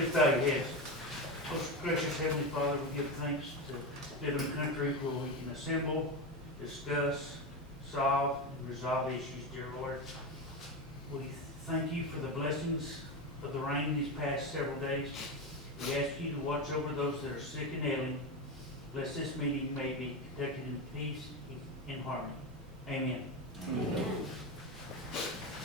Please bow your heads. Most gracious Heavenly Father, we give thanks to live in a country where we can assemble, discuss, solve, and resolve issues, dear Lord. We thank you for the blessings of the rain these past several days. We ask you to watch over those that are sick and ailing. Bless this meeting may be conducted in peace and harmony. Amen.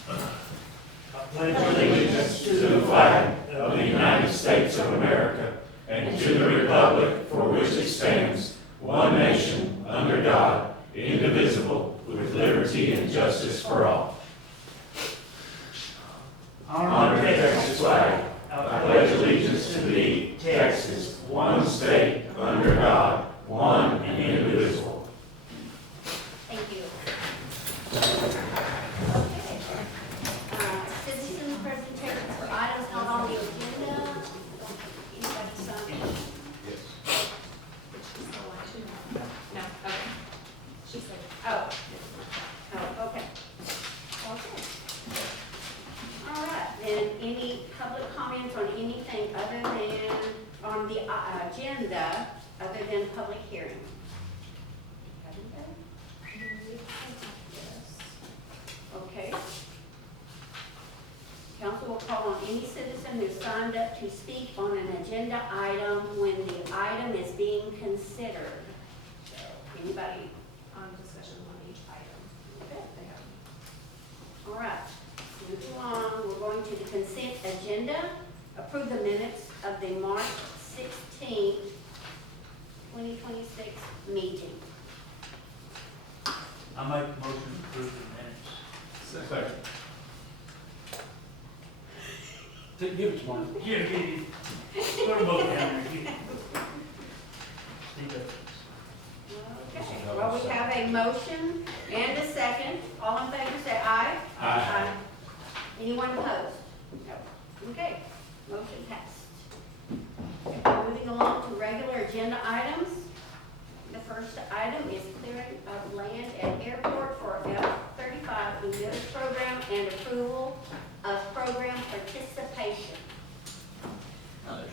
I pledge Allegiance to the flag of the United States of America and to the republic for which it stands, one nation, under God, indivisible, with liberty and justice for all. Honor the Texas flag. I pledge allegiance to thee, Texas, one state, under God, one and indivisible. Thank you. Citizens' presentations for items not on the agenda. Anybody sign? No, okay. She said, oh. Oh, okay. Okay. All right, then any public comments on anything other than, on the agenda, other than public hearing? Haven't they? Okay. Council will call on any citizen who signed up to speak on an agenda item when the item is being considered. So, anybody? On discussion on each item. Okay. All right, moving on, we're going to the consent agenda. Approve the minutes of the March 16th, 2026 meeting. I make a motion to approve the minutes. Second. Give it to Mark. Give it. Put them both down there. Give it. Steve Evans. Okay, well, we have a motion and a second. All in favor, say aye. Aye. Anyone opposed? No. Okay, motion passed. Okay, moving along to regular agenda items. The first item is clearing of land at airport for F-35 emitter program and approval of program participation. There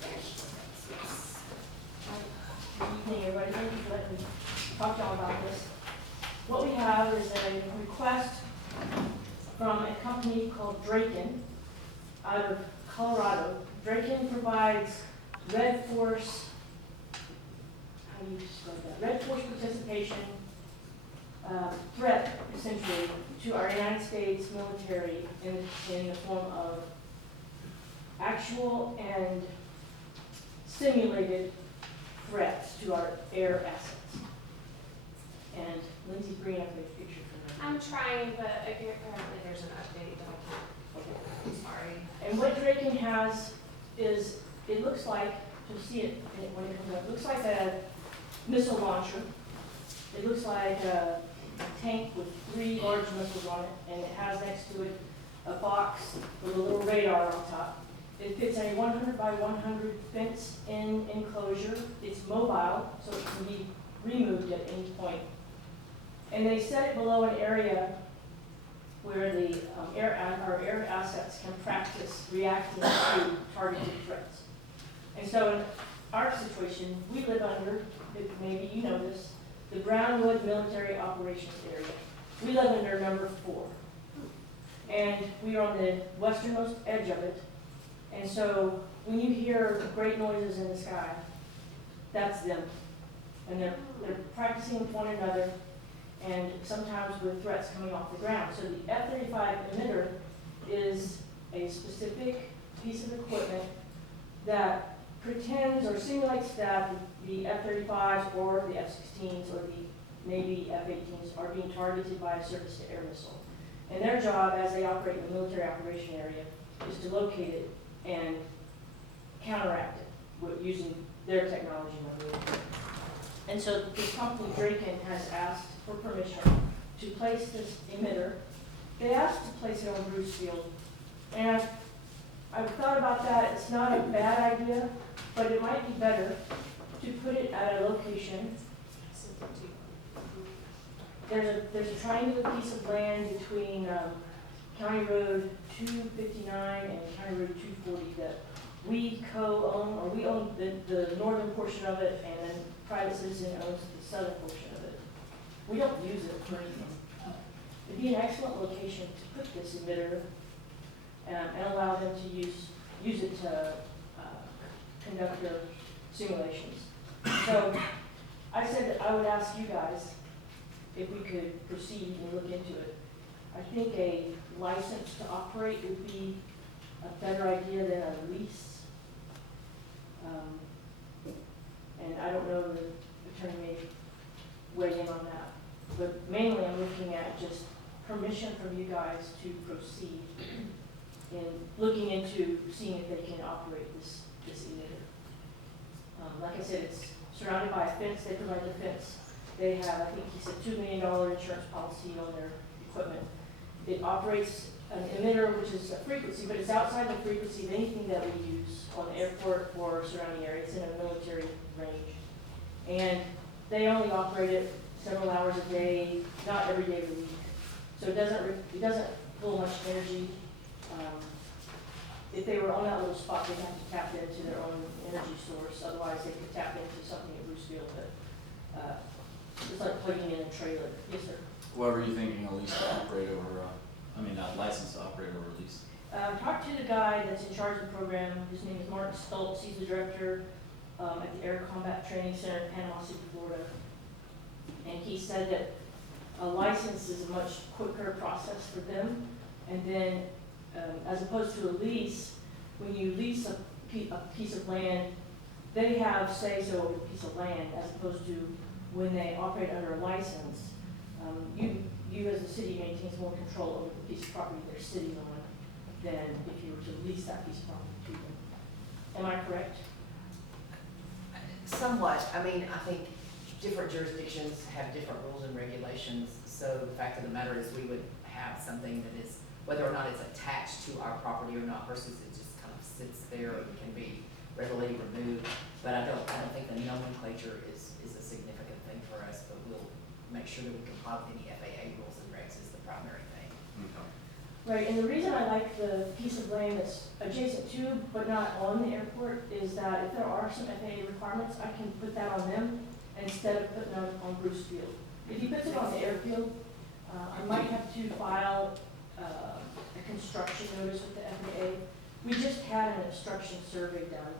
she is, yes. Good evening, everybody. Thank you for letting me talk to y'all about this. What we have is a request from a company called Draken out of Colorado. Draken provides Red Force, how do you describe that? Red Force participation threat, essentially, to our United States military in the form of actual and simulated threats to our air assets. And Lindsay's bringing up a picture for me. I'm trying, but apparently there's an update that I can't. I'm sorry. And what Draken has is, it looks like, you'll see it when it comes up, it looks like a missile launcher. It looks like a tank with 3 large missiles on it, and it has next to it a box with a little radar on top. It fits a 100 by 100 fenced-in enclosure. It's mobile, so it can be removed at any point. And they set it below an area where the our air assets can practice reacting to targeted threats. And so in our situation, we live under, maybe you know this, the Brownwood Military Operations Area. We live under number 4. And we are on the westernmost edge of it. And so when you hear great noises in the sky, that's them. And they're practicing with one another, and sometimes with threats coming off the ground. So the F-35 emitter is a specific piece of equipment that pretends or simulates that the F-35s or the F-16s or the Navy F-18s are being targeted by a surface-to-air missile. And their job, as they operate in the military operation area, is to locate it and counteract it using their technology. And so this company, Draken, has asked for permission to place this emitter. They asked to place it on Bruce Field. And I've thought about that. It's not a bad idea, but it might be better to put it at a location. There's a triangular piece of land between County Road 259 and County Road 240 that we co-own, or we own the northern portion of it, and then private citizen owns the southern portion of it. We don't use it for anything. It'd be an excellent location to put this emitter, and allow them to use it to conduct their simulations. So I said that I would ask you guys if we could proceed and look into it. I think a license to operate would be a better idea than a lease. And I don't know, the attorney may weigh in on that. But mainly I'm looking at just permission from you guys to proceed in looking into seeing if they can operate this emitter. Like I said, it's surrounded by a fence. They provide the fence. They have, I think he said, $2 million insurance policy on their equipment. It operates an emitter, which is a frequency, but it's outside the frequency of anything that we use on the airport or surrounding areas. It's in a military range. And they only operate it several hours a day, not every day of the week. So it doesn't pull much energy. If they were on that little spot, they'd have to tap into their own energy source. Otherwise, they could tap into something at Brucefield. But it's like plugging in a trailer. Yes, sir. What were you thinking a lease to operate over, a license to operate over a lease? Talked to the guy that's in charge of the program. His name is Martin Stoltz. He's the director at the Air Combat Training Center in Panama City, Florida. And he said that a license is a much quicker process for them. And then, as opposed to a lease, when you lease a piece of land, they have say-so over the piece of land, as opposed to when they operate under a license. You as a city maintains more control over the piece of property they're sitting on than if you were to lease that piece of property to them. Am I correct? Somewhat. I mean, I think different jurisdictions have different rules and regulations. So the fact of the matter is we would have something that is, whether or not it's attached to our property or not versus it just kind of sits there and can be readily removed. But I don't think the nomenclature is a significant thing for us, but we'll make sure that we comply with any FAA rules and regs is the primary thing. Right, and the reason I like the piece of land that's adjacent to, but not on the airport, is that if there are some FAA requirements, I can put that on them instead of putting it on Brucefield. If he puts it on the airfield, I might have to file a construction notice with the FAA. We just had an obstruction survey done,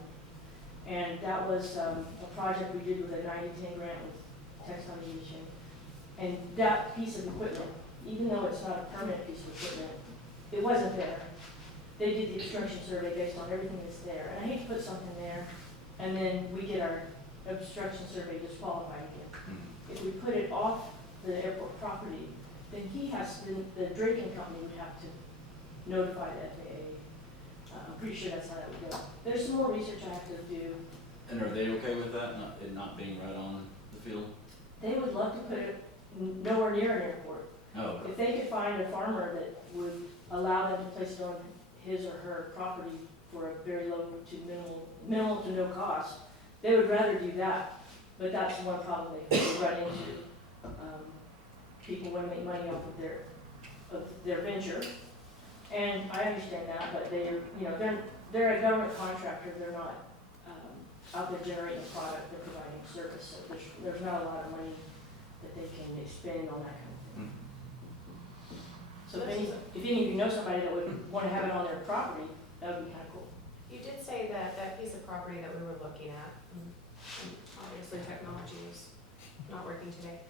and that was a project we did with a 90-10 grant with Textile Aviation. And that piece of equipment, even though it's not a permanent piece of equipment, it wasn't there. They did the obstruction survey based on everything that's there. And I hate to put something there, and then we get our obstruction survey disqualified again. If we put it off the airport property, then the Draken company would have to notify the FAA. I'm pretty sure that's how that would go. There's some more research I have to do. And are they okay with that, it not being right on the field? They would love to put it nowhere near an airport. Oh, If they could find a farmer that would allow them to place it on his or her property for a very low to minimal to no cost, they would rather do that. But that's one problem they run into. People want to make money off of their venture, and I understand that. But they're a government contractor. They're not out there generating a product. They're providing a service. So there's not a lot of money that they can expend on that kind of thing. So if any of you know somebody that would want to have it on their property, that would be kind of cool. You did say that that piece of property that we were looking at, and obviously technology is not working today,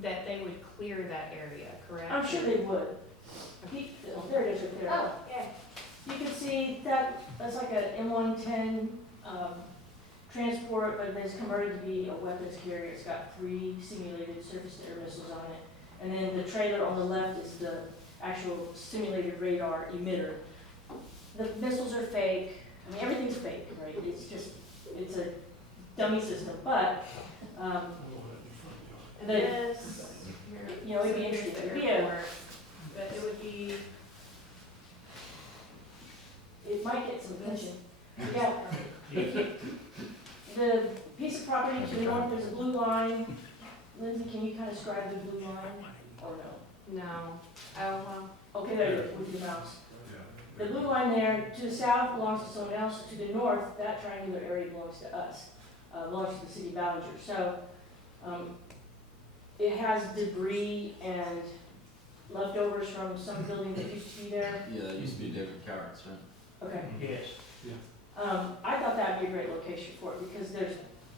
that they would clear that area, correct? I'm sure they would. There it is right there. Oh, yeah. You can see that's like a M110 transport, but it's converted to be a weapons carrier. It's got 3 simulated surface-to-air missiles on it. And then the trailer on the left is the actual simulated radar emitter. The missiles are fake. I mean, everything's fake, right? It's a dummy system. But This, it'd be interesting. It'd be but it would be, it might get some attention. Yeah. The piece of property to the north, there's a blue line. Lindsay, can you kind of describe the blue line, or no? no, oh, well, Okay, there you go, with your mouse. The blue line there to the south belongs to someone else, to the north, that triangular area belongs to us, belongs to the city of Ballinger. So, it has debris and leftovers from some building that used to be there. Yeah, that used to be David Carrots, right? Okay. Yes. I thought that'd be a great location for it, because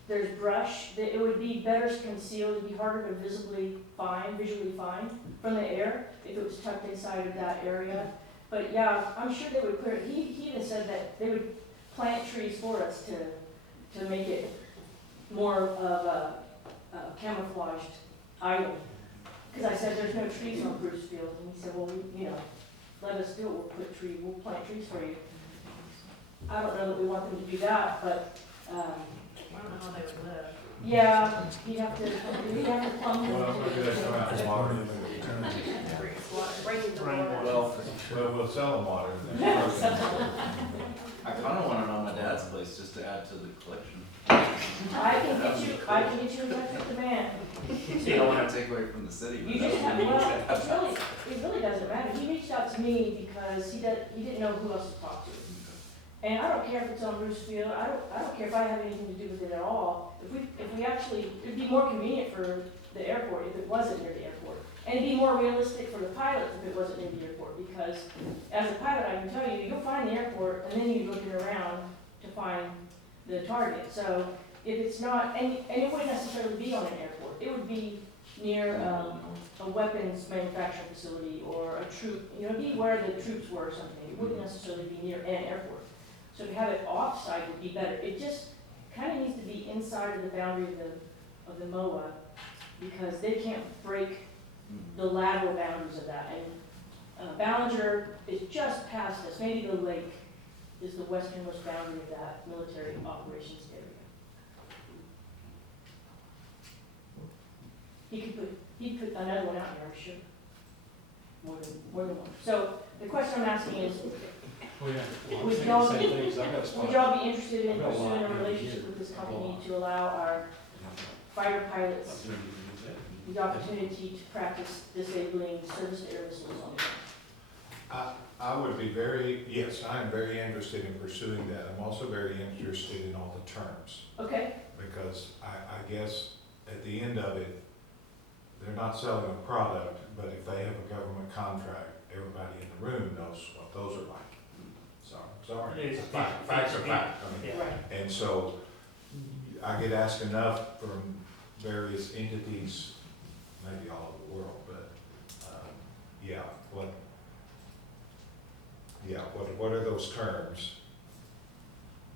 there's brush, that it would be better concealed, it'd be harder to visually find from the air if it was tucked inside of that area. But yeah, I'm sure they would clear it. He even said that they would plant trees for us to make it more of a camouflaged island. Because I said, there's no trees on Bruce Field, and he said, well, let us do it, we'll plant trees for you. I don't know that we want them to do that, but, I don't know how they would live. yeah, you'd have to plumb them. Well, maybe that's not as water. Breaking the Rainwater. water. Well, we'll sell them water. I kinda wanna know my dad's place just to add to the collection. I can get you in touch with the man. You don't wanna take away from the city. but You that just would have, be well, neat. it really doesn't matter. He reached out to me because he didn't know who else to talk to. And I don't care if it's on Bruce Field, I don't care if I have anything to do with it at all. If we actually, it'd be more convenient for the airport if it wasn't near the airport. And it'd be more realistic for the pilot if it wasn't near the airport, because as a pilot, I can tell you, you'll find the airport and then you're looking around to find the target. So if it's not, and it wouldn't necessarily be on an airport, it would be near, a weapons manufacturing facility or a troop, it'd be where the troops were or something. It wouldn't necessarily be near an airport. So to have it off-site would be better. It just kind of needs to be inside of the boundary of the MOA, because they can't break the lateral boundaries of that. And Ballinger is just past us. Maybe the lake is the westernmost boundary of that military operations area. He'd put another one out there, I'm sure. More than one. So the question I'm asking is, would y'all be interested in pursuing a relationship with this company to allow our fighter pilots the opportunity to practice disabling service air missiles on them? I would be yes, I am very interested in pursuing that. I'm also very interested in all the terms, Okay, because I guess at the end of it, they're not selling a product, but if they have a government contract, everybody in the room knows what those are like. So, sorry, it's a fact, facts are fact. I mean, Yeah. right. and so I get asked enough from various entities, maybe all over the world, but, what are those terms?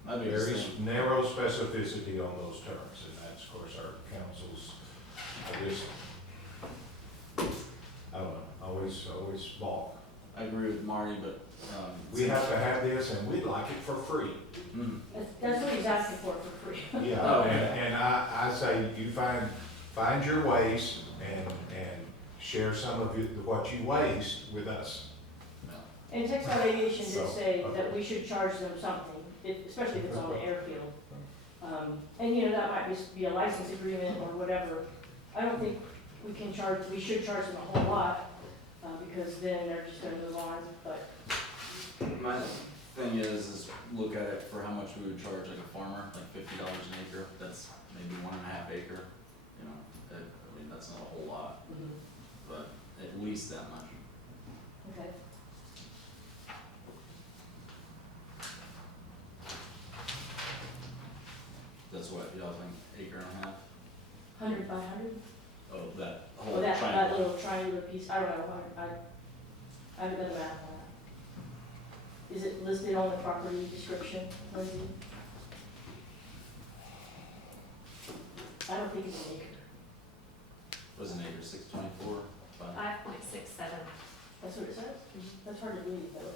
My There biggest is thing, narrow specificity on those terms, and that's, of course, our council's, I just, I don't know, always balk. I agree with Marty, but, We have to have this, and we'd like it for free. That's what he's asking for free. Yeah, Oh, yeah. and I say, you find your waste and share some of what you waste with us. no. And Texas Aviation So, did say okay. that we should charge them something, especially if it's on the airfield. And that might just be a license agreement or whatever. I don't think we should charge them a whole lot, because then they're just gonna move on, but, My thing is look at it for how much we would charge like a farmer, like $50 an acre, that's maybe 1.5 acre, that's not a whole lot, but at least that much. okay. That's what, y'all think, acre and a half? 100 by 100? Oh, that Oh, whole that triangle. little triangular piece, I don't know, I haven't done the math on that. Is it listed on the property description, Lindsay? I don't think it's an acre. Was an acre 624? 5.67. That's what it says? That's hard to believe, but okay.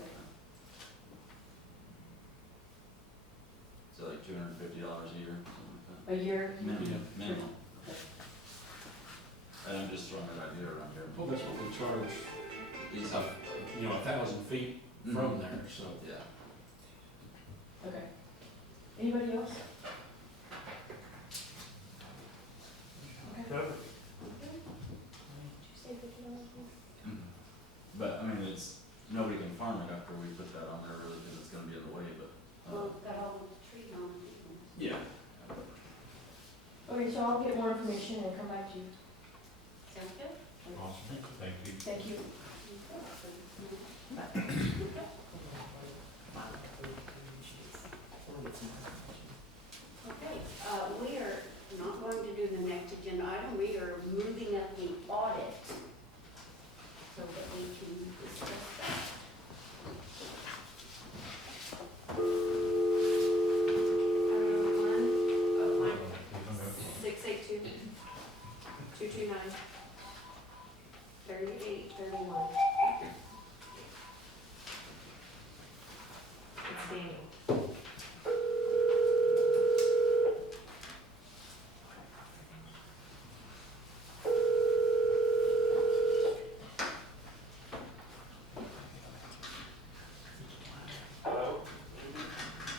So like $250 a year, something like A year? that? Minimum. Okay. And I'm just throwing that idea around here. Well, that's what we charge, These have, 1,000 feet from there, so. yeah. Okay. Anybody else? Okay. Covered. But, I mean, nobody can farm it after we put that on so I'll get more information and come back to you. Sounds good? Awesome, thank you. Thank you. Okay, we are not going to do the next agenda item, we are moving up the audit so that we can discuss that. One, 682, 229, 3831. It's Daniel.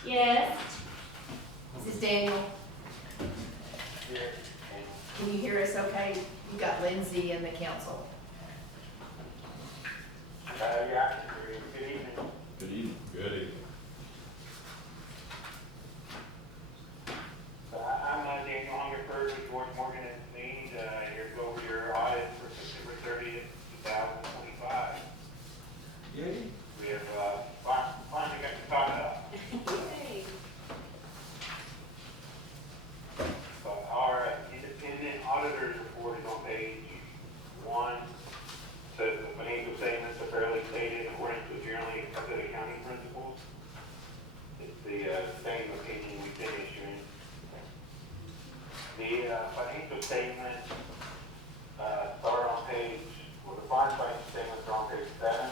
Yes? This is Daniel. Can you hear us okay? You got Lindsay and the council. Yeah, good evening. Good evening. Good evening. I'm Daniel Hungerford with George Morgan and Sneed, here to go over your audit for September 30th, 2025. Yay. We have finally got to talk about. Yay. But our independent auditor's report is on page 1. Says the financial statements are fairly stated according to generally accepted accounting principles. It's the same opinion we've been issuing. The financial statements start on page, well, the bond financial statements are on page 7.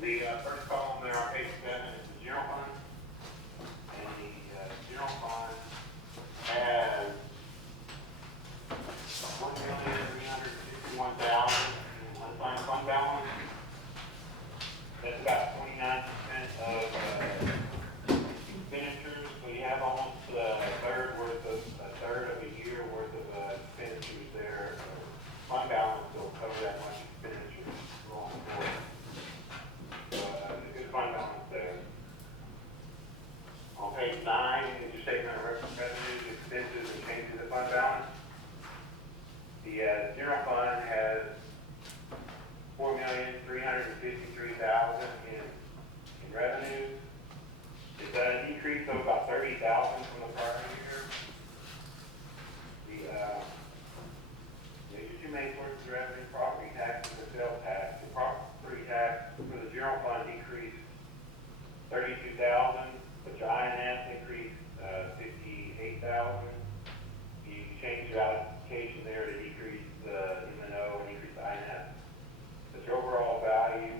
The first column there on page 7 is the general fund. And the general fund has $1,361,000 in unassigned fund balance. That's about 29% of expenditures, so you have almost a third of a year worth of expenditures there. Fund balance will cover that much expenditure going forward. So, a good fund balance there. On page 9 is your statement of revenues, expenses, and changes in fund balance. The general fund has $4,353,000 in revenues. It's a decrease of about $30,000 from the prior year. Your two main sources of revenue, property taxes and sales tax. The property tax for the general fund decreased $32,000, but your INS increased $58,000. You changed your allocation there to decrease the M&O and increase the INS. But your overall value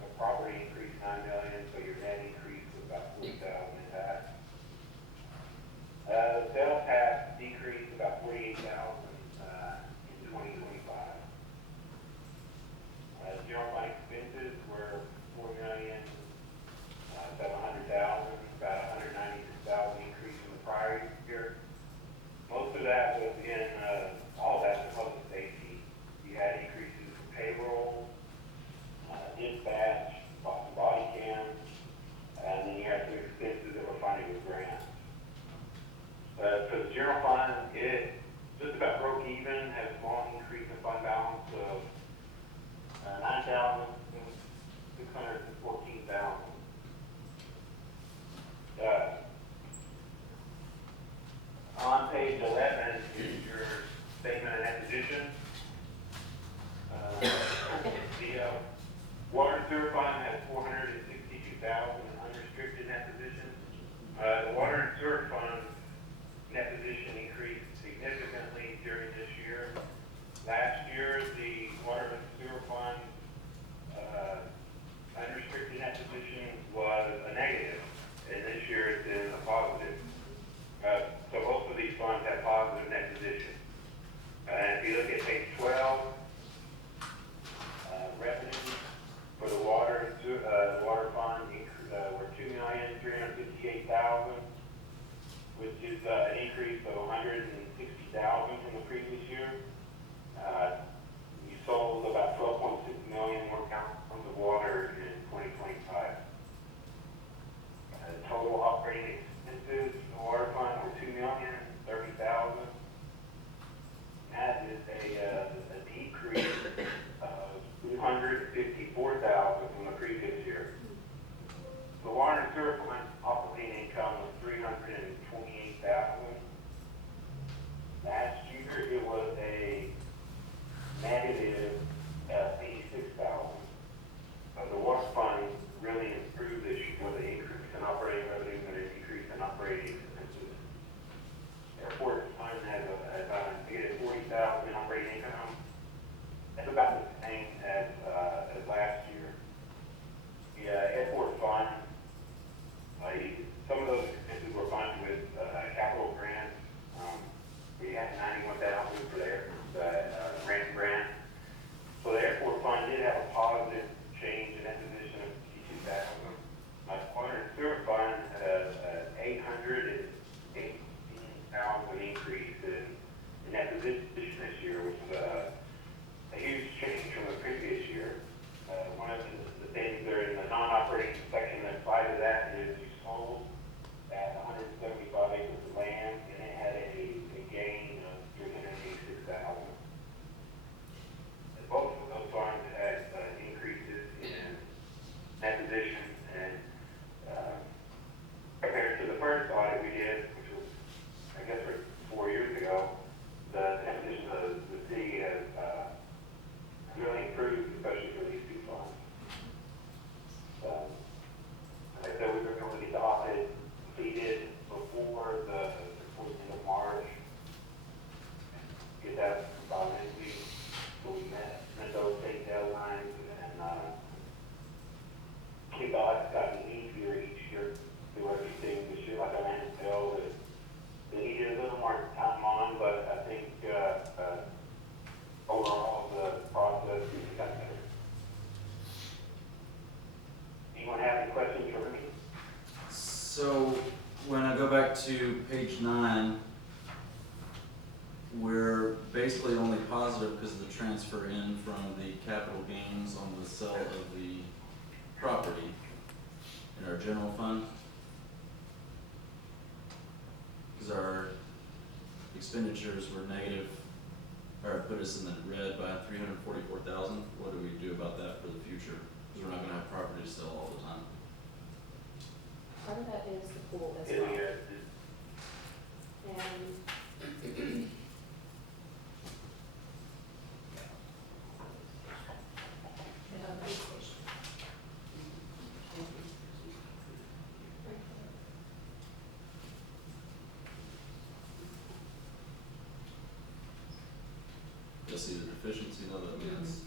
of property increased $9 million, so your net increase was about $40,000 in tax. The sales tax decreased about $48,000 in 2025. General fund expenses were $4,700,000, about $196,000 increase from the prior year. Most of that was in, all of that was public safety. You had increases in payroll, dispatch, body cam, and then you had some expenses that were funded with grants. For the general fund, it just about broke even, had a small increase in fund balance of $9,614,000. On page 11 is your statement of net position. The water and sewer fund has $462,000 in unrestricted net position. The water and sewer fund net position increased significantly during this year. Last year, the water and sewer fund unrestricted net position was a negative, and this year it's in a positive. So most of these funds have positive net position. And if you look at page 12, revenues for the water fund were $2,358,000. sewer fund operating income was $328,000. Last year, it was a negative $86,000. The water fund really improved this year with an increase in operating revenue and a decrease in operating expenses. Airport fund has a negative $40,000 in operating income. That's about the same as last year. The airport fund, some of those expenses were funded with capital grants. We had $91,000 for the grant. So the airport fund did have a positive change in that position of $52,000. My water and sewer fund had $818,000 increase in that position this year, which was a huge change from the previous year. One of the things there in the non-operating section that applied to that is you sold that 175 acres of land, and it had a gain of $386,000. Both of those funds had increases in that position, and compared to the first audit we did, which was, I guess, 4 years ago, the position of the city has really improved, especially for these two funds. Like I said, we were going to get the audit completed before the 14th of March. Get that about next week. So we met those state deadlines, and keep the audit gotten easier each year. Do everything this year like a landfill that they needed a little more time on, but I think overall the process is got better. Anyone have any questions for me? So when I go back to page 9, we're basically only positive because of the transfer in from the capital gains on the sale of the property in our general fund. Because our expenditures were negative, or put us in the red by $344,000. What do we do about that for the future? Because we're not gonna have property to sell all the time. Part of that is the pool as Yeah, well. yeah. And You'll see the deficiency, though, that means.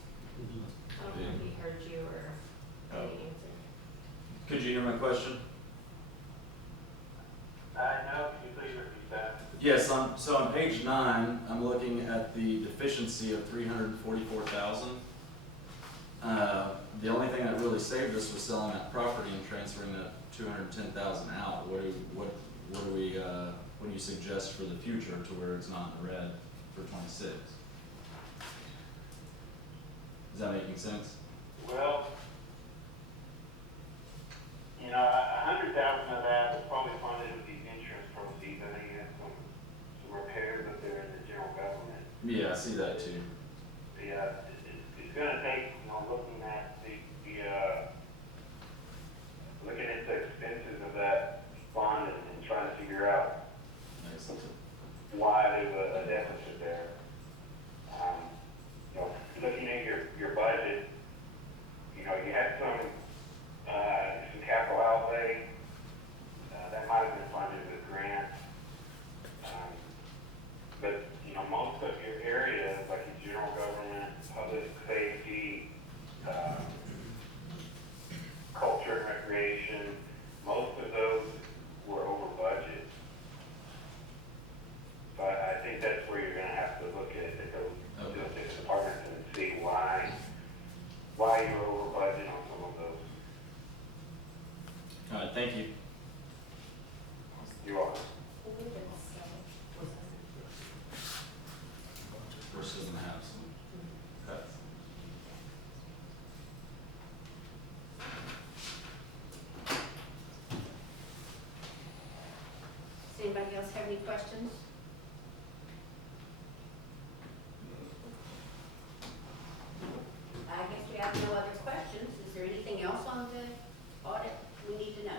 I don't know if he heard you or Oh. any answer. Could you hear my question? No, can you please repeat that? Yes, so on page 9, I'm looking at the deficiency of $344,000. The only thing that really saved us was selling that property and transferring that $210,000 out. What do you suggest for the future to where it's not in the red for 26? Is that making sense? Well, you know, 100,000 of that was probably funded with the insurance proceeds. I think you had some repairs up there in the general government. Yeah, I see that too. It's gonna take, you know, looking at looking at the expenses of that fund and trying to figure out Excellent. why there's a deficit there. You know, looking at your budget, you know, you had some capital outlay, that might have been funded with grants. But, you know, most of your areas, like your general government, public safety, culture and recreation, most of those were over budget. So I think that's where you're gonna have to look at those different departments and see why you're over budget on some of those. All right, thank you. You are. I believe it's, We're still gonna have some cuts. Does anybody else have any questions? I guess we have no other questions. Is there anything else on the audit we need to know?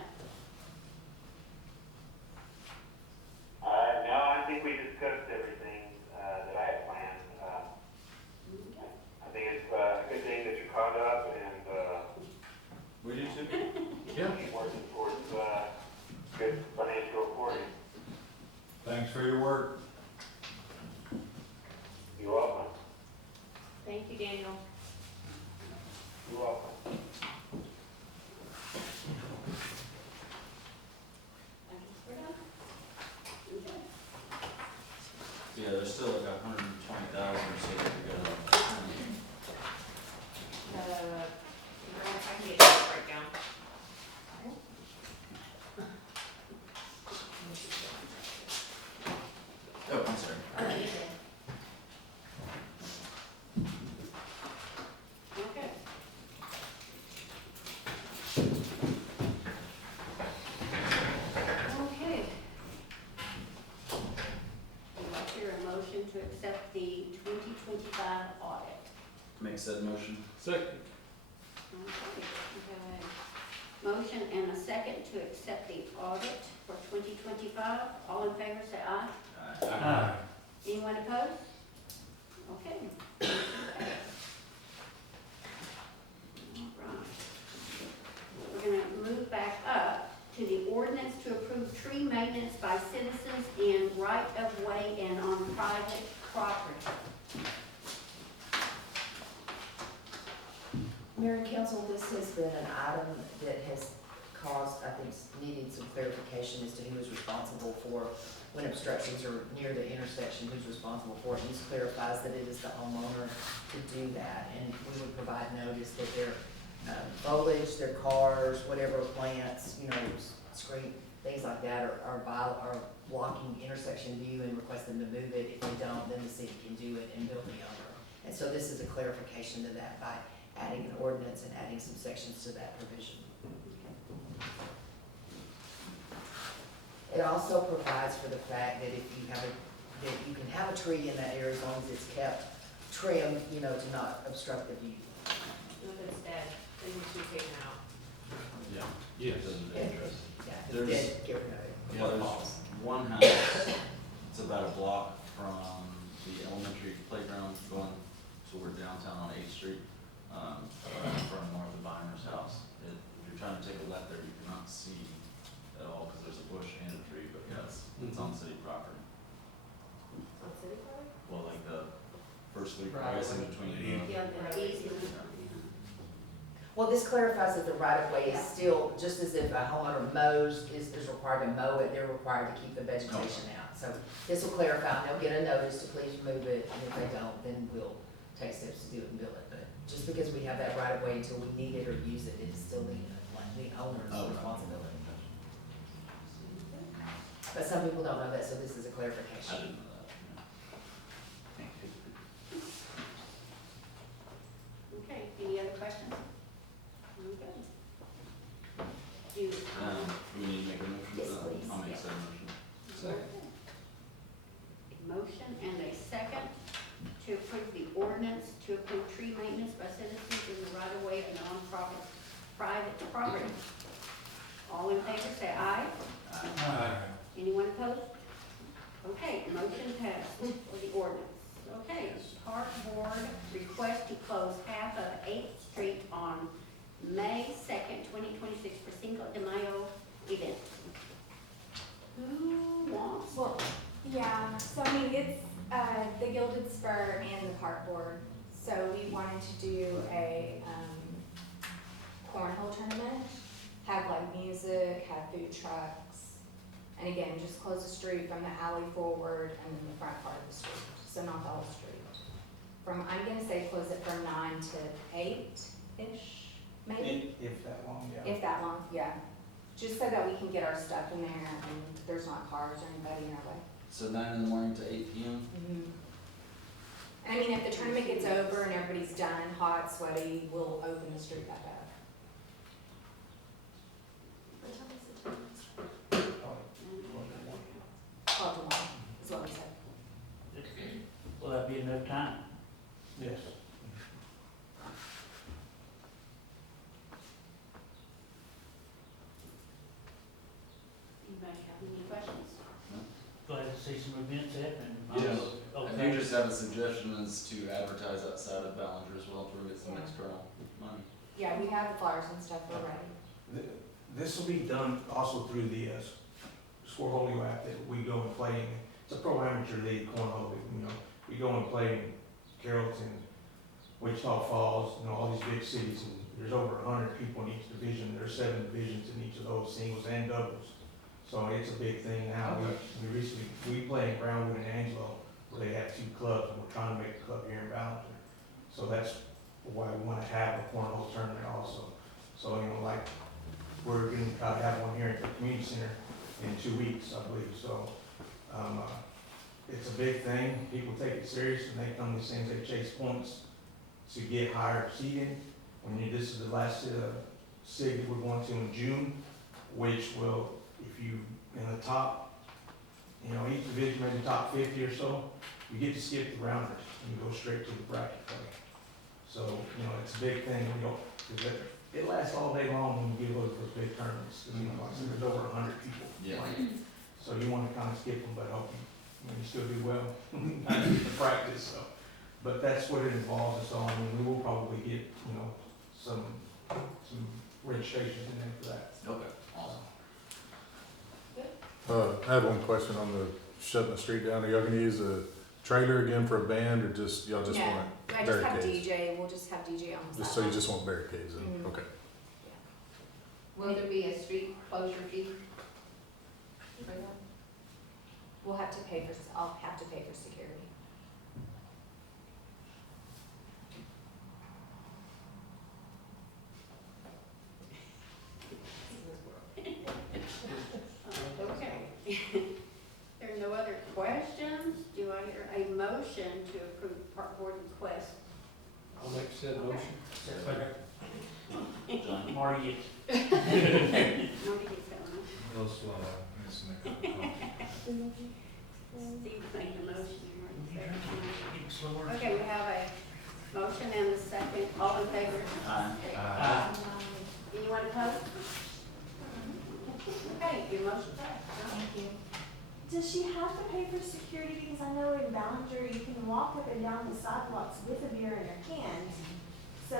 You're welcome. I guess we're done. Okay. Yeah, there's still like 120,000 or so to go. I can get that breakdown. Oh, I'm sorry. Okay. Okay. Would like to hear a motion to accept the 2025 audit. Make said motion. Second. Okay, we have a motion and a second to accept the audit for 2025. All in favor, say aye. Aye. Anyone opposed? Okay. All right. We're gonna move back up to the ordinance to approve tree maintenance by citizens in right-of-way and on private property. Mayor and council, this has been an item that has caused, I think, needed some clarification as to who is responsible for when obstructions are near the intersection, who's responsible for it. This clarifies that it is the homeowner to do that, and we would provide notice that their foliage, their cars, whatever plants, you know, screen, things like that are blocking intersection view and request them to move it. If they don't, then the city can do it and bill the owner. And so this is a clarification to that by adding an ordinance and adding some sections to that provision. It also provides for the fact that if you have that you can have a tree in that area as long as it's kept trimmed, you know, to not obstruct the view. If it's dead, then you should take it out. Yeah. Yes. Doesn't Yeah. interest. Yeah, There's- it's dead, get rid of it. Yeah, there's one house, it's about a block from the elementary playground going toward downtown on 8th Street, from north of Beimer's house. If you're trying to take a left there, you cannot see at all because there's a bush and a tree, but yeah, it's on city property. On city property? Well, like the first three Right. price in between. Yeah, the easement. Well, this clarifies that the right of way is still, just as if a homeowner mows, is required to mow it, they're required to keep the vegetation out. So this will clarify, and they'll get a notice to please move it, and if they don't, then we'll take steps to do it and bill it. But just because we have that right of way until we need it or use it, it's still the owner's Oh, right. responsibility. But some people don't know that, so this is a I clarification. didn't know that. Okay, any other questions? Okay. Do, Do we need to make a motion? Yes, for that? please. I'll make Yes. said motion. A motion and a second to approve the ordinance to approve tree maintenance by citizens in the right of way of non-profit private property. All in favor, say aye. Aye. Anyone opposed? Okay, motion passed for the ordinance. Okay, park board request to close half of 8th Street on May 2nd, 2026 for Cinco de Mayo event. Who wants? Well, yeah, so I mean, it's, the Gilded Spur and the park board, so we wanted to do a, cornhole tournament, have like music, have food trucks, and again, just close the street from the alley forward and then the front part of the street, so not the whole street. I'm gonna say close it from 9 to 8-ish, maybe? If that long, yeah. If that long, yeah. Just so that we can get our stuff in there and there's not cars or anybody in our way. So 9 in the morning to 8 p.m.? And I mean, if the tournament gets over and everybody's done, hot, sweaty, we'll open the street back up. What time is it? 12 to 1 is what we said. Will that be enough time? Yes. Anybody have any questions? Glad to see some events happening. Yes. I Okay. do just have a suggestion is to advertise outside of Ballinger as well to get some Yeah. external money. Yeah, we have the flyers and stuff already. This will be done also through the Scoreholio app that we go and play in. It's a pro amateur league cornhole, you know. We go and play in Carrollton, Wichita Falls, all these big cities, and there's over 100 people in each division. There's 7 divisions in each of those, singles and doubles. So it's a big thing now. We play in Brownwood and Angelo, where they have 2 clubs, and we're trying to make a club here in Ballenger. So that's why we want to have a cornhole tournament also. So, like, we're going to try to have one here at the community center in 2 weeks, I believe. So, it's a big thing. People take it serious, and they come to these things, they chase points to get higher seeding. This is the last SIG that we're going to in June, which will, if you, in the top, each division, maybe top 50 or so, you get to skip the rounders, and you go straight to the bracket play. So, it's a big thing. Because it lasts all day long when you get those big tournaments. 'Cause, like I said, there's over 100 people. Yeah. playing. So you want to kind of skip them, but hope you still do well. I need to practice, so. But that's what it involves, and so, we will probably get, some registrations in there for that. Okay, awesome. I have one question on the shutting the street down. Are y'all gonna use a trailer again for a band, or y'all just No, want I just have barricades? DJ, we'll just have DJ on the Just so you sideline. just want barricades in, Mhm. okay. Will there be a street closure fee? We'll have to pay for, I'll have to pay for security. Okay. There are no other questions. Do I hear a motion to approve the park board request? I'll make said motion. John? Marty, Nobody gets that one. Real slow, it's Steve made the motion. Marty seconded. get slower. Okay, we have a motion and a second. All in favor? Aye. Anyone opposed? Okay, your motion passed. Thank you. Does she have to pay for security? Because I know in Ballenger, you can walk up and down the sidewalks with a beer in her hand. So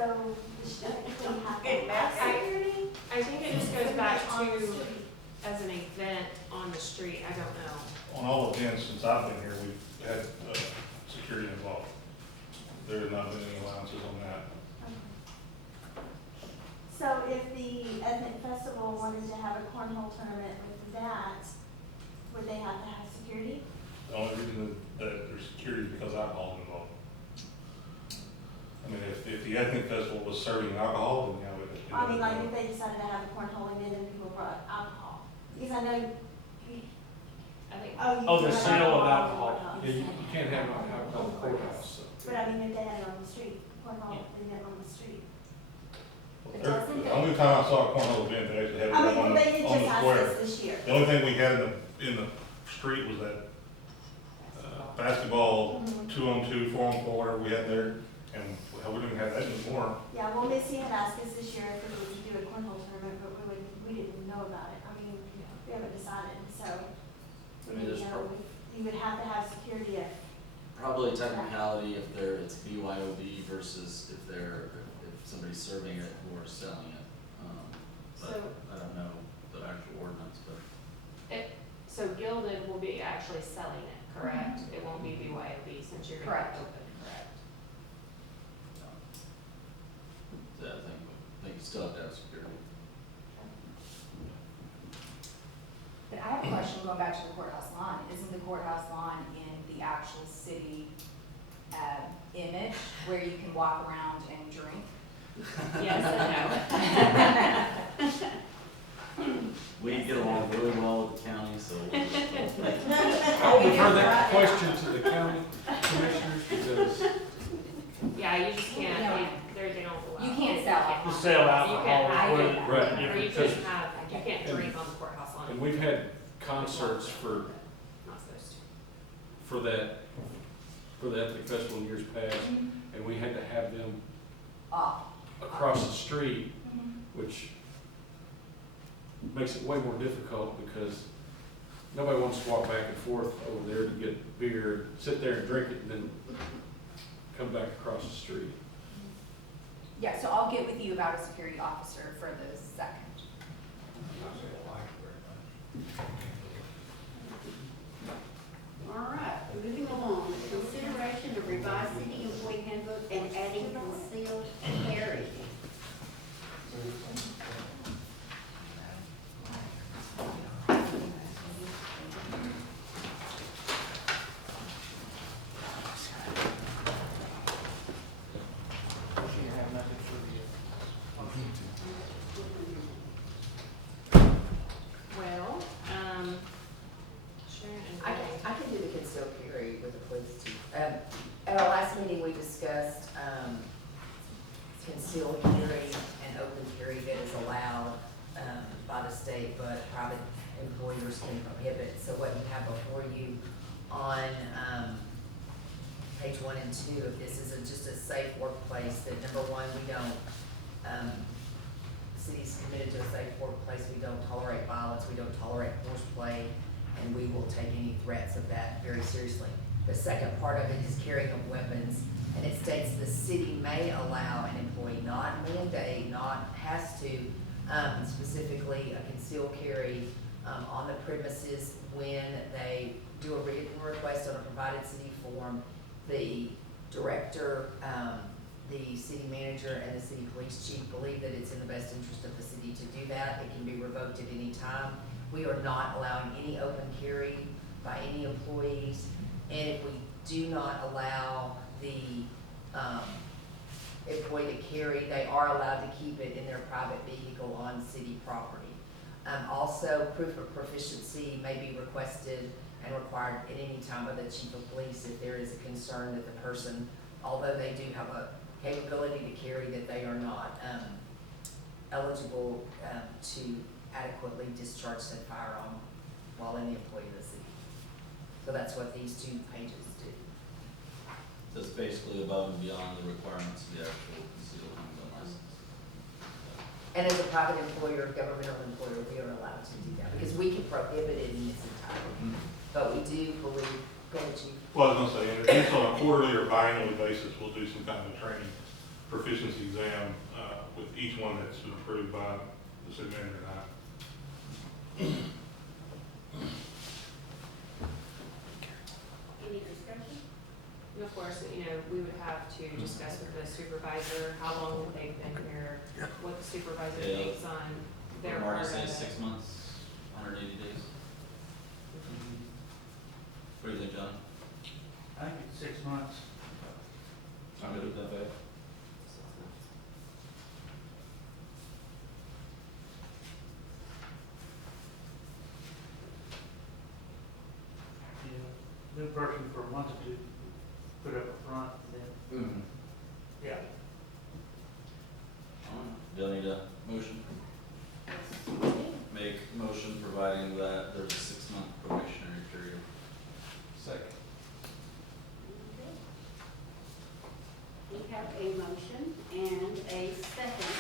does she technically have to have security? I think it just goes back On the to street. as an event on the street, I don't know. On all events since I've been here, we've had security involved. There have not been any allowances on that. So if the ethnic festival wanted to have a cornhole tournament with that, would they have to have security? The only reason that there's security is because alcohol is involved. I mean, if the ethnic festival was serving alcohol, then yeah, it. I mean, like if they decided to have a cornhole event and people brought alcohol? Because I know, I think, Oh, the can have sale of and alcohol. whatnot. Yeah, you can't have alcohol in the courthouse, so. But I mean, if they had it on the street, cornhole event on the street. The only time I saw a cornhole event, they actually had it I on mean, they did the just ask square. us this year. The only thing we had in the street was that basketball, 2-on-2, 4-on-4, whatever we had there, and we didn't have that anymore. Yeah, well, Missy had asked us this year if we would do a cornhole tournament, but we didn't know about it. I mean, we haven't decided, so. I mean, there's You would have to have security if, Probably technicality if it's BYOB versus if somebody's serving it or selling it. But So- I don't know the actual ordinance, but. so Gilded will be actually selling it, correct? It won't be BYOB since you're gonna Correct. open, correct? Yeah, I think you still have to have security. But I have a question going back to the courthouse lawn. Isn't the courthouse lawn in the actual city, image where you can walk around and drink? Yes and no. We get along really well with the county, so. I'll defer that question to the county commissioners because Yeah, you just can't, No. they don't allow. You can't sell alcohol. The sale You alcohol. can't I where- get that. Right. Or you different can't customers. have, you can't drink on the courthouse lawn. and we've had concerts for Not supposed to. for the Ethnic Festival in years past, and we had to have them Off. across the street, which makes it way more difficult because nobody wants to walk back and forth over there to get beer, sit there and drink it, and then come back across the street. Yeah, so I'll get with you about a security officer for the second. All right, moving along. Consideration of revised city employee handbook and adding concealed carry and open carry that is allowed, by the state, but private employers can prohibit. So what you have before you on, page 1 and 2 of this is just a safe workplace, that number one, we don't, the city's committed to a safe workplace, we don't tolerate violence, we don't tolerate horseplay, and we will take any threats of that very seriously. The second part of it is carrying of weapons, and it states the city may allow an employee, not mandate, not has to, specifically a concealed carry, on the premises when they do a written request on a provided city form. The director, the city manager, and the city police chief believe that it's in the best interest of the city to do that. It can be revoked at any time. We are not allowing any open carry by any employees, and if we do not allow the employee to carry, they are allowed to keep it in their private vehicle on city property. Also, proof of proficiency may be requested and required at any time by the chief of police if there is a concern that the person, although they do have a capability to carry, that they are not eligible to adequately discharge said firearm while in the employee of the city. So that's what these 2 pages do. So it's basically above and beyond the requirements of the actual concealed handgun license. And as a private employer, governmental employer, we are allowed to do that, because we can prohibit it in its entirety. But we do believe, go ahead, Chief. Well, I was gonna say, at least on a quarterly or biannually basis, we'll do some kind of a training proficiency exam, with each one that's been approved by the city manager and I. Any discussion? And of course, you know, we would have to discuss with the supervisor, how long they've been here, what the supervisor Yeah. thinks on their Marty part of says it. 6 months, 180 days. What do you think, John? I think it's 6 months. I'm good with that, babe. Yeah, new person for a month or 2, put up a front, then, Mm-hmm. yeah. Do I need a motion? Make motion providing that there's a 6-month probationary period. Second. We have a motion and a second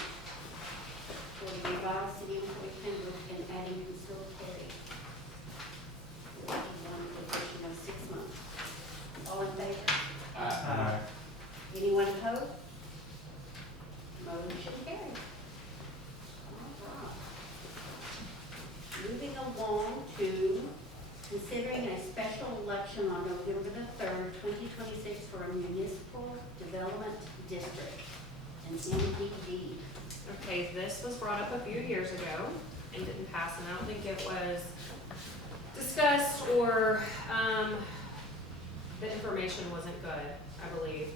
for the revised city employee handbook and adding concealed carry. One position of 6 months. All in favor? Anyone opposed? Motion carries. All right. Moving along to considering a special election on November the 3rd, 2026 for a municipal development district, an MDD. Okay, this was brought up a few years ago and didn't pass, and I don't think it was discussed or, the information wasn't good, I believe.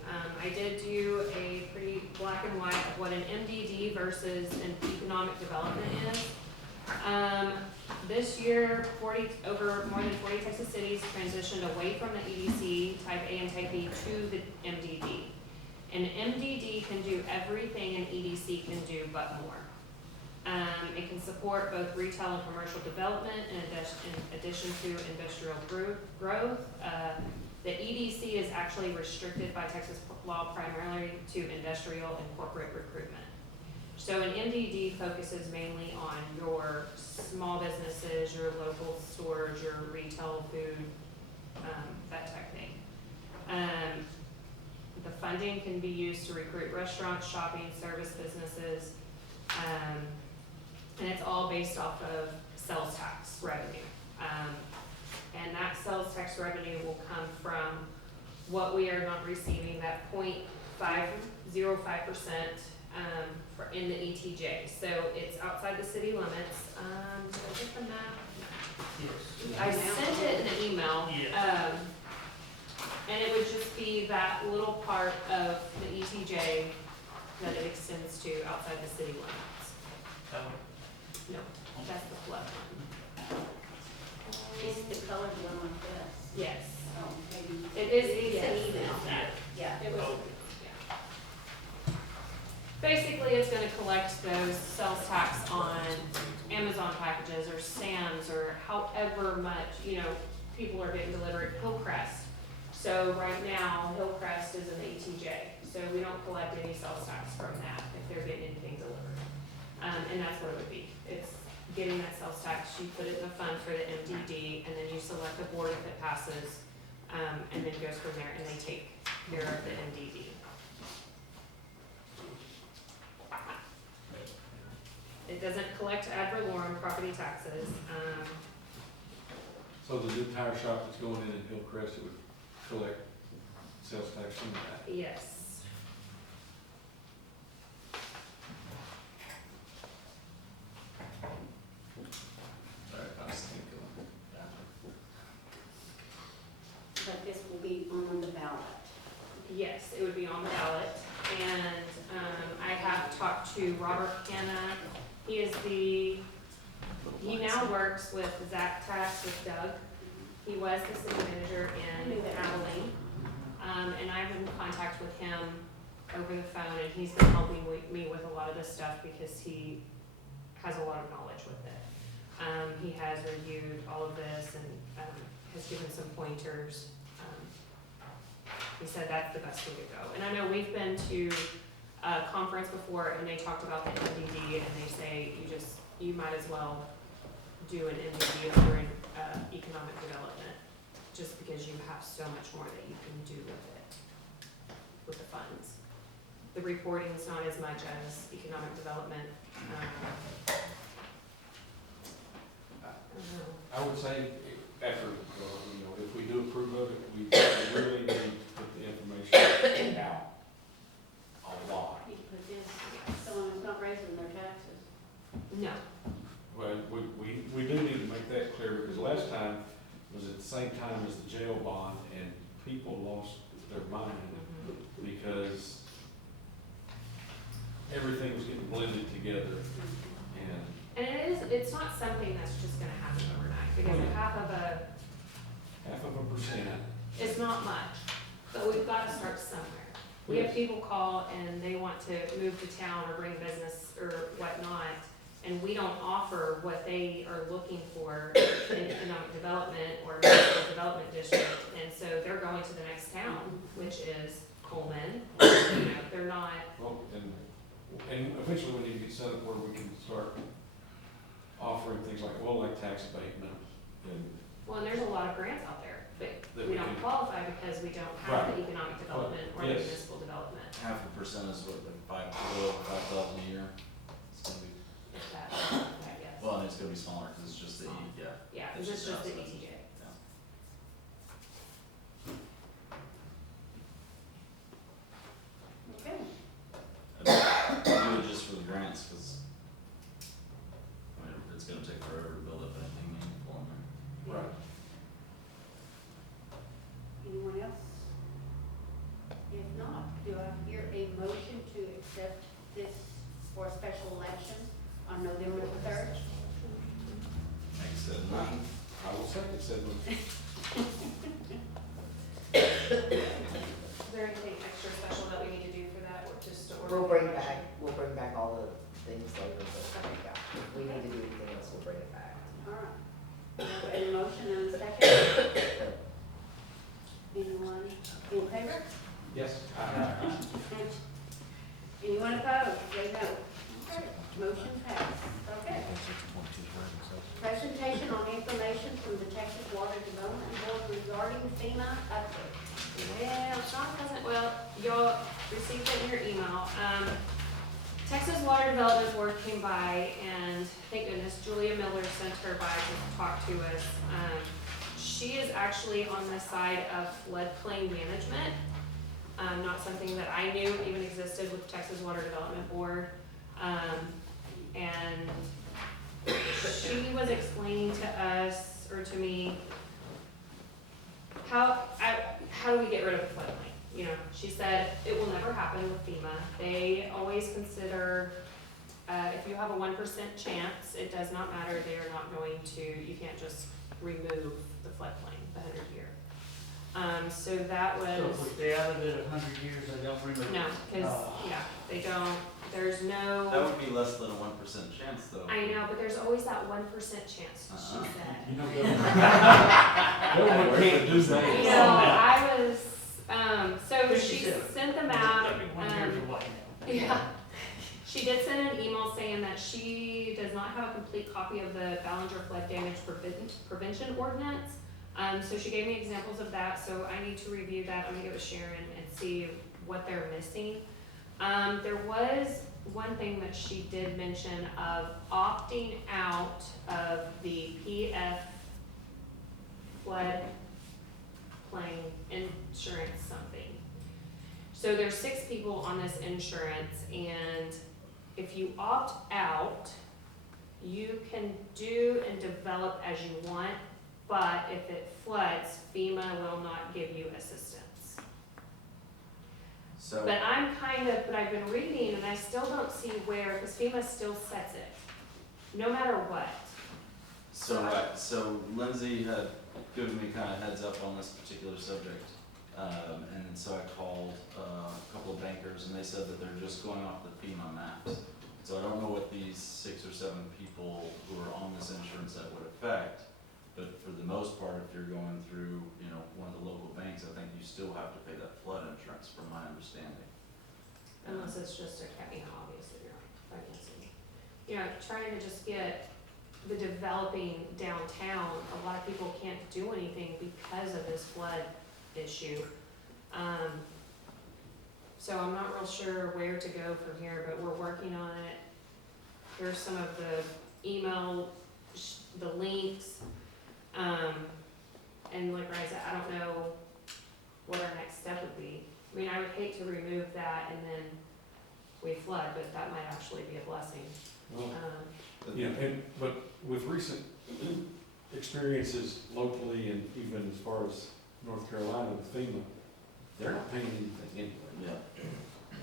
I did do a pretty black and white of what an MDD versus an economic development is. This year, over more than 40 Texas cities transitioned away from the EDC Type A and Type B to the MDD. An MDD can do everything an EDC can do, but more. It can support both retail and commercial development in addition to industrial growth. The EDC is actually restricted by Texas law primarily to industrial and corporate recruitment. So an MDD focuses mainly on your small businesses, your local stores, your retail food, that type of thing. The funding can be used to recruit restaurants, shopping, service businesses, and it's all based off of sales tax revenue. And that sales tax revenue will come from what we are not receiving, that 0.505% in the ETJ. So it's outside the city limits. Did I get the map? Yes. I sent it in an email. Yes. And it would just be that little part of the ETJ that it extends to outside the city limits. No, that's the flood one. It's the colored one like this. Yes. Oh, maybe. It is, It's yes. an email. Yeah. Yeah. It was, Oh. yeah. Basically, it's gonna collect those sales tax on Amazon packages or Sam's or however much, people are getting delivered, Hillcrest. So right now, Hillcrest is an ATJ, so we don't collect any sales tax from that if they're getting anything delivered. And that's what it would be. It's getting that sales tax, you put it in the fund for the MDD, and then you select the board if it passes, and then it goes from there, and they take care of the MDD. It doesn't collect ad valorem property taxes. So the tire shop that's going in Hillcrest, it would collect sales tax from that? Yes. Sorry, I was thinking. But this will be on the ballot. Yes, it would be on the ballot. And I have talked to Robert Hanna. He now works with Zach Tax with Doug. He was the city manager in Abilene. And I've been in contact with him over the phone, and he's been helping me with a lot of this stuff because he has a lot of knowledge with it. He has reviewed all of this and has given some pointers. He said that's the best way to go. And I know we've been to a conference before, and they talked about the MDD, and they say you might as well do an MDD if you're in economic development, just because you have so much more that you can do with it, with the funds. The reporting's not as much as economic development. I would say after, if we do approve of it, we really need to put the information out a lot. You put this, someone's not raising their taxes. No. Well, we do need to make that clear, because last time was at the same time as the jail bond, and people lost their mind because everything was getting blended together, and it's not something that's just gonna happen overnight, because half of a 0.5%. it's not much, but we've gotta start somewhere. We have people call and they want to move to town or bring business or whatnot, and we don't offer what they are looking for in economic development or municipal development district, and so they're going to the next town, which is Coleman. They're not. Well, and eventually we need to get set up where we can start offering things like tax abatement and. Well, and there's a lot of grants out there, but That we we don't can- qualify because we don't have Right. the economic development or the Yes. municipal development. 0.5% is what, like 5,000 a year? It's gonna be, If that, yes. well, and it's gonna be smaller, cause it's just the, Yeah, it's just the ETJ. Okay. I'd do it just for the grants, cause it's gonna take forever to build up anything meaningful in there. Right. Anyone else? If not, do I hear a motion to accept this for a special election on November the 3rd? Like I said, I will second said motion. Is there anything extra special that we need to do for that, or just to order? We'll bring back all the things later, but yeah, if we need to do anything else, we'll bring it back. All right. We have a motion and a second. Anyone in favor? Yes. Anyone opposed? Say no. Okay, motion passed. Okay. Presentation on information from the Texas Water Development Board regarding FEMA update. Well, it's not present, well, you'll receive it in your email. Texas Water Development Board came by, and thank goodness Julia Miller sent her by to talk to us. She is actually on the side of floodplain management, not something that I knew even existed with Texas Water Development Board. And she was explaining to us, or to me, how do we get rid of the floodplain? She said it will never happen with FEMA. They always consider, if you have a 1% chance, it does not matter. They are not going to, you can't just remove the floodplain, the 100-year. So that So was, if we stay out of it 100 years, they don't remove it? no, because, they don't, there's no. That would be less than a 1% chance though. I know, but there's always that 1% chance, she Uh-uh. said. You know, government can't do You that. know, I was, so she 57. sent them out, 71 years away now. yeah. She did send an email saying that she does not have a complete copy of the Ballinger flood damage prevention ordinance. So she gave me examples of that, so I need to review that, I'm gonna go with Sharon and see what they're missing. There was one thing that she did mention of opting out of the PF flood plain insurance something. So there's 6 people on this insurance, and if you opt out, you can do and develop as you want, but if it floods, FEMA will not give you assistance. So. But I've been reading and I still don't see where, because FEMA still sets it, no matter what. So, so Lindsay had given me kind of heads up on this particular subject. And then so I called a couple of bankers and they said that they're just going off the FEMA maps. So I don't know what these 6 or 7 people who are on this insurance that would affect. But for the most part, if you're going through, one of the local banks, I think you still have to pay that flood insurance from my understanding. Unless it's just obviously you're financing. Trying to just get the developing downtown, a lot of people can't do anything because of this flood issue. So I'm not real sure where to go from here, but we're working on it. Here's some of the email, the links. And like I said, I don't know what our next step would be. I mean, I would hate to remove that and then we flood, but that might actually be a blessing. Well, yeah, but with recent experiences locally and even as far as North Carolina with FEMA, they're not paying anything anyway.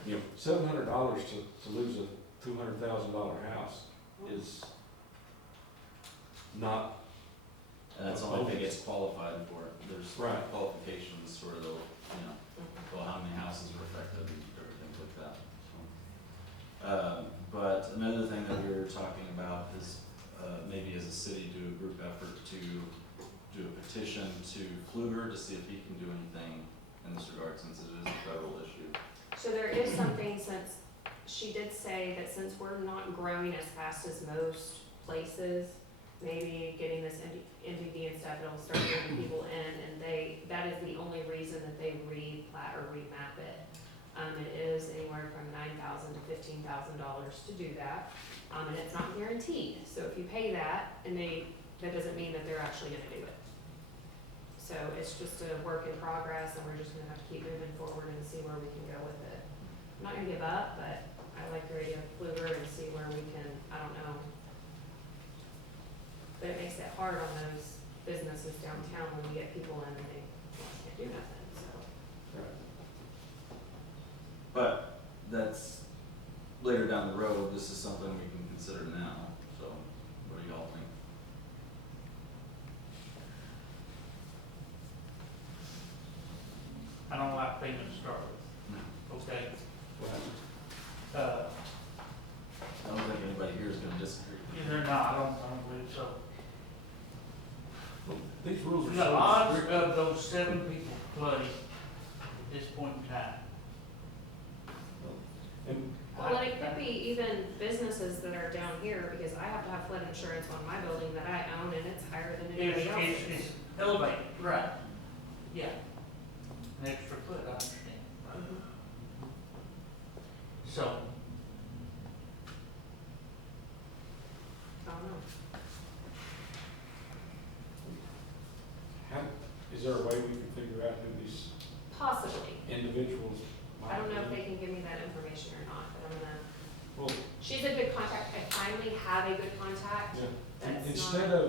Yeah. $700 to lose a $200,000 house is not. And that's only if it gets qualified for it. There's Right. qualifications sort of, well, how many houses are affected and everything like that. So, but another thing that we were talking about is maybe as a city do a group effort to do a petition to Kluger to see if he can do anything in this regard since it is a federal issue. So there is something, since she did say that since we're not growing as fast as most places, maybe getting this NDD and stuff, it'll start bringing people in, and that is the only reason that they replat or remap it. It is anywhere from $9,000 to $15,000 to do that, and it's not guaranteed. So if you pay that, that doesn't mean that they're actually gonna do it. So it's just a work in progress, and we're just gonna have to keep moving forward and see where we can go with it. I'm not gonna give up, but I like the idea of Kluger and see where we can, I don't know. But it makes it hard on those businesses downtown when we get people in and they can't do nothing, so. But that's later down the road. This is something we can consider now. So what do y'all think? I don't like FEMA to start with, okay? I don't think anybody here is gonna disagree. Either not, I don't believe so. These rules are The so odds strict. of those 7 people flooding at this point in time. And Well, and it could be even businesses that are down here, because I have to have flood insurance on my building that I own, and it's higher than anybody else's. It's elevated, right, yeah. An extra foot, I understand. Mhm. So, I don't know. is there a way we can figure out who these Possibly. individuals might be? I don't know if they can give me that information or not, but I'm gonna, Well, she's a good contact. I finally have a good contact. yeah. That's Instead not- of